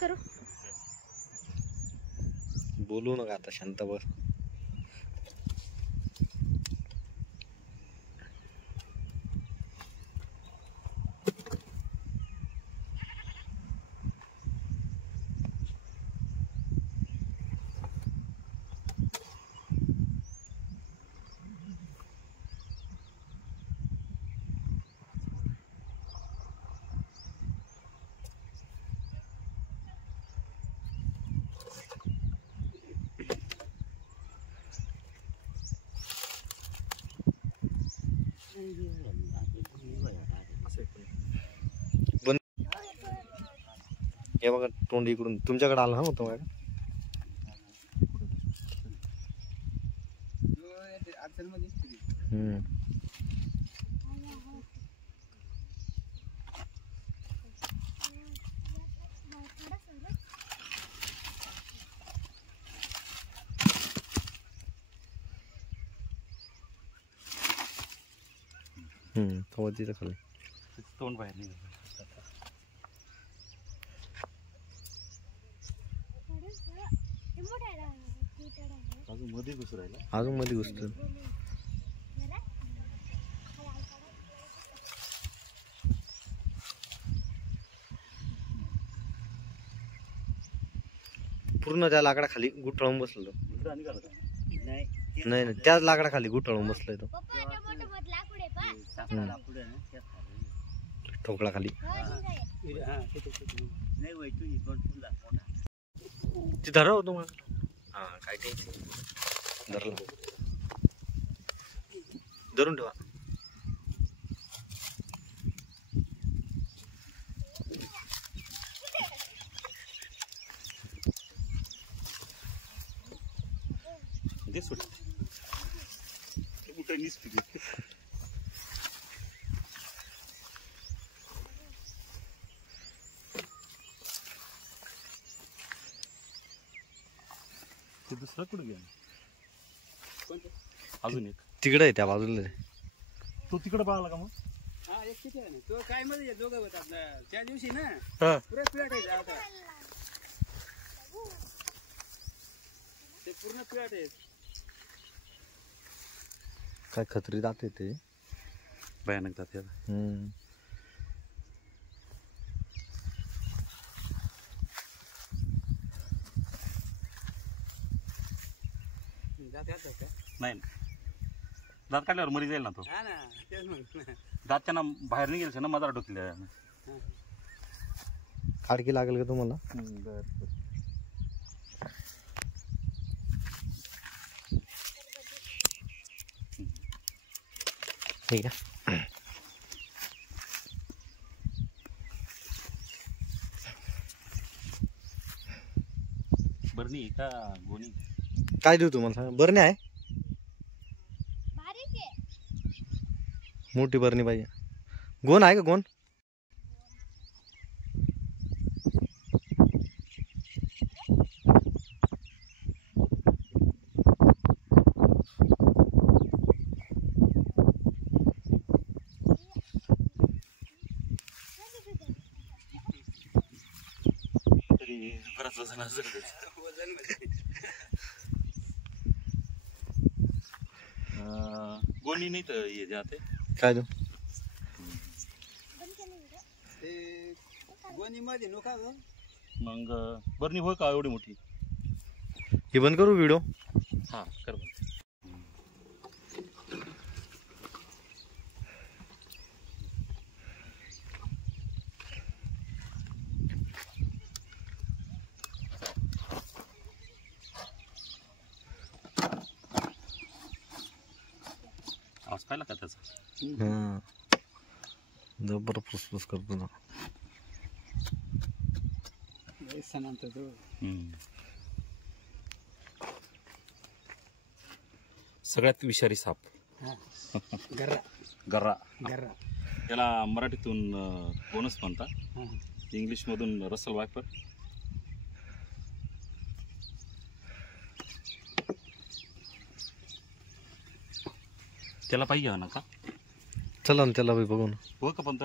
करो. बोलू नका आता, शांत बस. हे बघा तोंड इकडून तुमच्याकडे आला होता बघा. तो तिथं खाली तोंड बाहेर नाही. अजून मध्ये घुसू राहिला. अजून मध्ये घुसतो. पूर्ण त्या लाकडाखाली गुठळून बसलो. नाही नाही त्याच लाकडाखाली गुठळून बसलोय तो. ठोकळा खाली ती धरा तुम्हाला. हा काय टेन्शन धरला. धरून ठेवा. दे सुट. कुठे निसते ते दुसरा कुठे गेला. अजून एक तिकडे आहे त्या बाजूला. तो तिकडे पाहिला का मग. हा एक किती आहे ना तो काय मध्ये दोघं होतात ना त्या दिवशी ना. पुरा प्लेट आहे आता ते पूर्ण प्लेट आहे. काय खत्री जाते ते भयानक जाते. नाही दात काढल्यावर मरी जाईल ना तो. दात त्यांना बाहेर नाही गेल ना माझा डोकल्या. खाडकी लागेल का तुम्हाला. ठीक आहे. बरणी का गोणी काय देऊ तुम्हाला सांगा. बरणी आहे मोठी बरणी पाहिजे. गोण आहे का गोण. बराच वजन असेल. गोणी नाही तर ये जाते. काय देऊ गोणी मध्ये नका मग. बरणी होय का एवढी मोठी. हे बंद करू व्हिडिओ. हा कर. आवाज पाहिला का त्याचा. जबर फुसफुस करतो ना. सगळ्यात विषारी साप. गर्रा गर्रा. गर्रा त्याला मराठीतून बोनस म्हणतात. इंग्लिश मधून रसल वायपर. त्याला पाहिजे ना का. चला ना त्याला बघू ना. हो का पण